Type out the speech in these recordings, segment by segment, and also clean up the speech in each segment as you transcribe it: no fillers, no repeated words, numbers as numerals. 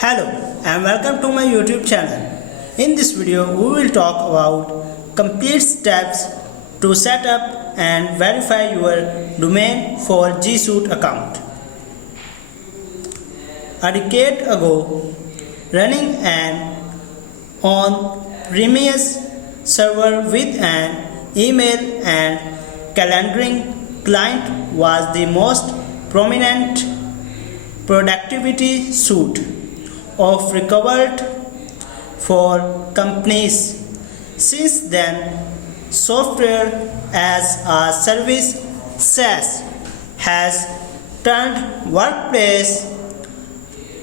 Hello and welcome to my YouTube channel. In this video, we will talk about complete steps to set up and verify your domain for G Suite account. A decade ago, running an on-premise server with an email and calendaring client was the most prominent productivity suite of recovered for companies. Since then, software as a service SaaS has turned workplace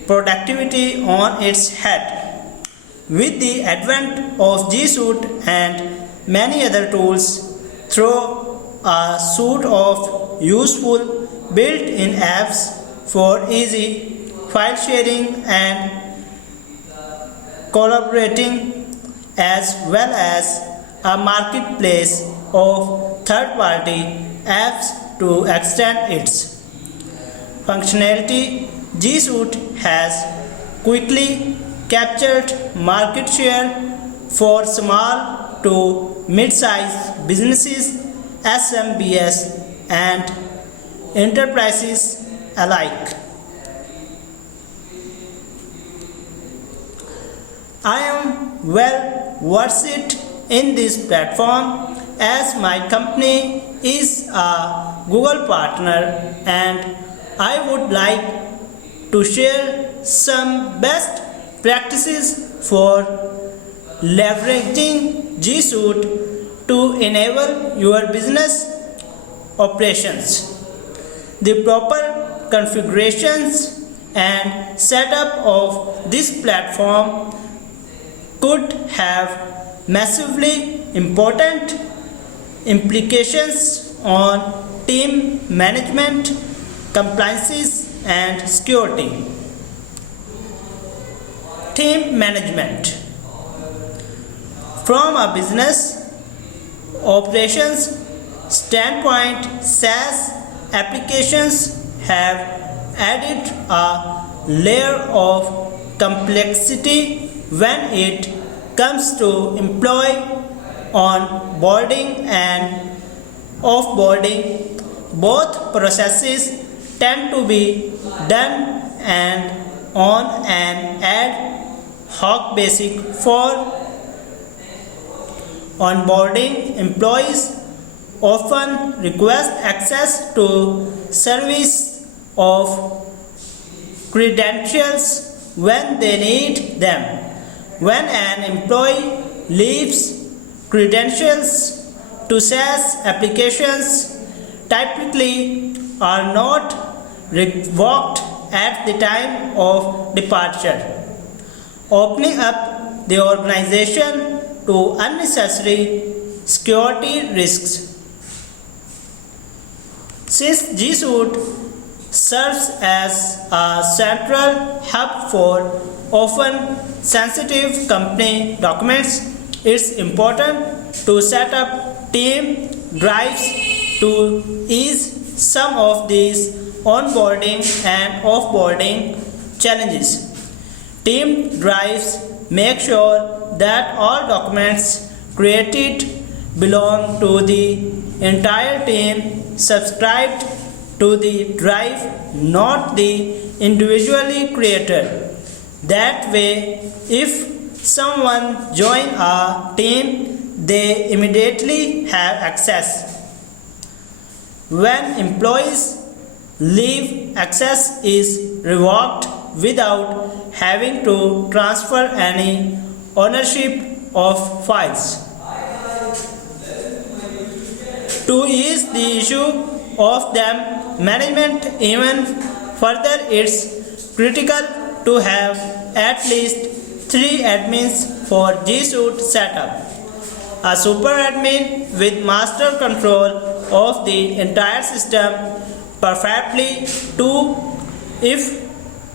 productivity on its head. With the advent of G Suite and many other tools, through a suite of useful built-in apps for easy file sharing and collaborating, as well as a marketplace of third-party apps to extend its functionality, G Suite has quickly captured market share for small to mid-sized businesses, SMBs, and enterprises alike. I am well versed in this platform as my company is a Google partner, and I would like to share some best practices for leveraging G Suite to enable your business operations. The proper configurations and setup of this platform could have massively important implications on team management, compliances, and security. Team management. From a business operations standpoint, SaaS applications have added a layer of complexity when it comes to employee onboarding and offboarding. Both processes tend to be done and on an ad hoc basis. For onboarding, employees often request access to service of credentials when they need them. When an employee leaves, credentials to SaaS applications typically are not revoked at the time of departure, opening up the organization to unnecessary security risks. Since G Suite serves as a central hub for often sensitive company documents, it's important to set up team drives to ease some of these onboarding and offboarding challenges. Team drives make sure that all documents created belong to the entire team subscribed to the drive, not the individually created. That way, if someone joins a team, they immediately have access. When employees leave, access is revoked without having to transfer any ownership of files. To ease the issue of them management even further, it's critical to have at least 3 admins for G Suite setup. A super admin with master control of the entire system, preferably 2 if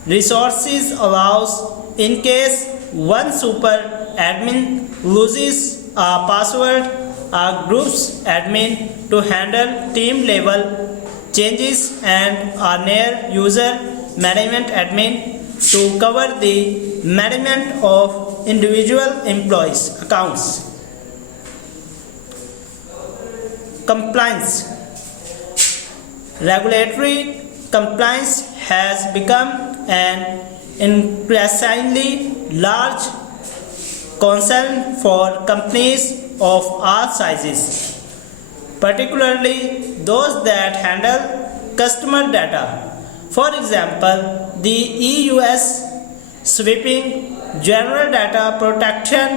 resources allows. In case one super admin loses a password, a group's admin to handle team level changes, and a near user management admin to cover the management of individual employees' accounts. Compliance. Regulatory compliance has become an increasingly large concern for companies of all sizes, particularly those that handle customer data. For example, the EU's sweeping General Data Protection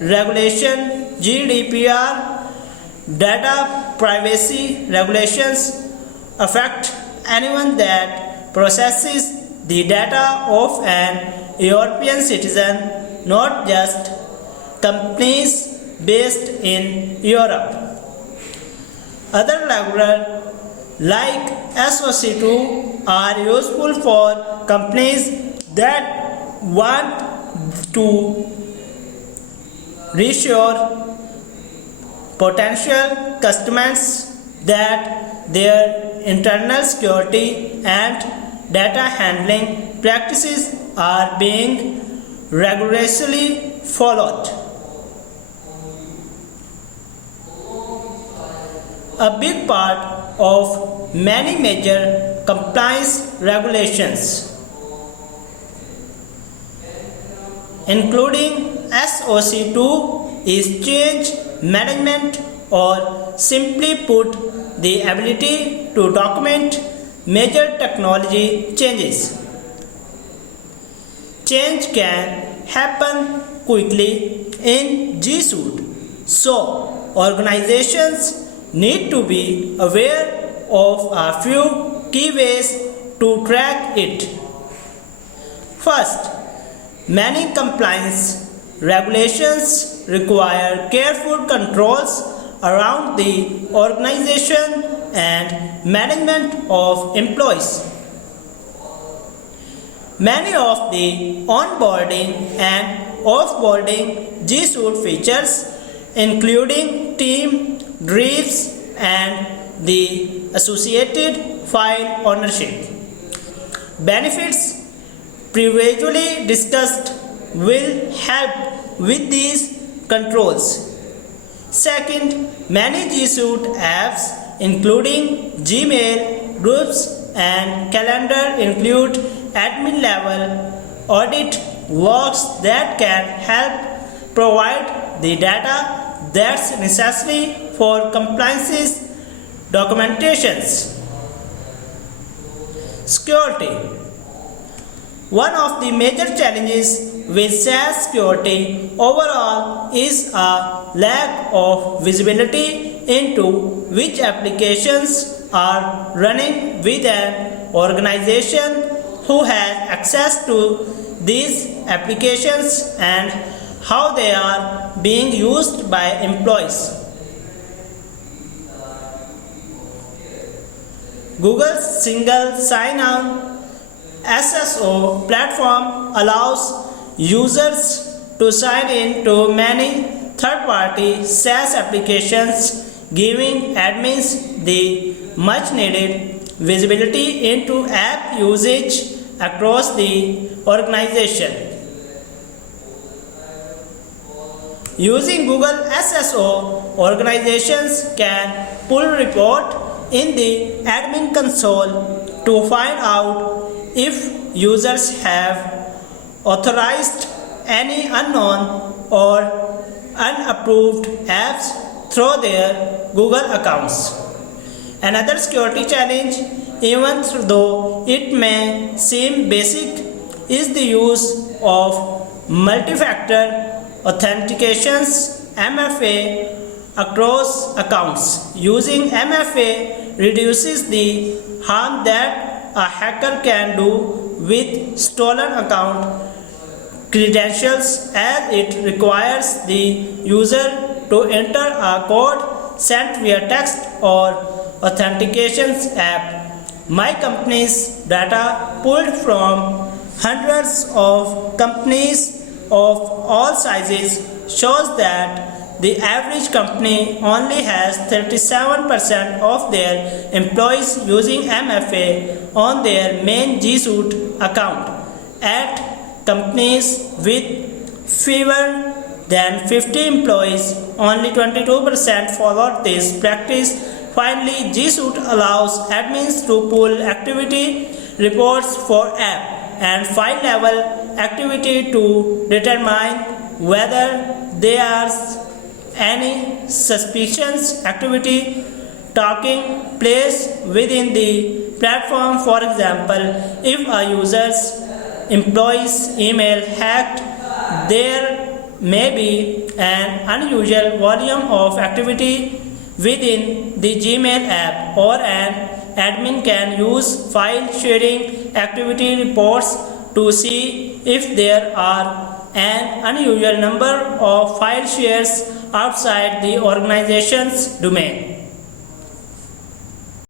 Regulation (GDPR) data privacy regulations affect anyone that processes the data of an European citizen, not just companies based in Europe. Other regulators like SOC2 are useful for companies that want to reassure potential customers that their internal security and data handling practices are being rigorously followed. A big part of many major compliance regulations, including SOC2, is change management, or simply put, the ability to document major technology changes. Change can happen quickly in G Suite, so organizations need to be aware of a few key ways to track it. First, many compliance regulations require careful controls around the organization and management of employees. Many of the onboarding and offboarding G Suite features, including team drifts and the associated file ownership benefits previously discussed, will help with these controls. Second, many G Suite apps, including Gmail, Groups, and Calendar, include admin level audit works that can help provide the data that's necessary for compliance documentations. Security. One of the major challenges with SaaS security overall is a lack of visibility into which applications are running with an organization, who has access to these applications, and how they are being used by employees. Google's single sign-on SSO platform allows users to sign in to many third-party SaaS applications, giving admins the much-needed visibility into app usage across the organization. Using Google SSO, organizations can pull report in the admin console to find out if users have authorized any unknown or unapproved apps through their Google accounts. Another security challenge, even though it may seem basic, is the use of multi-factor authentications (MFA) across accounts. Using MFA reduces the harm that a hacker can do with stolen account credentials, as it requires the user to enter a code sent via text or authentications app. My company's data pulled from hundreds of companies of all sizes shows that the average company only has 37% of their employees using MFA on their main G Suite account, At companies with fewer than 50 employees, only 22% followed this practice. Finally, G Suite allows admins to pull activity reports for app and file level activity to determine whether there is any suspicious activity taking place within the platform. For example, if a user's employee's email hacked, there may be an unusual volume of activity within the Gmail app, or an admin can use file sharing activity reports to see if there are an unusual number of file shares outside the organization's domain.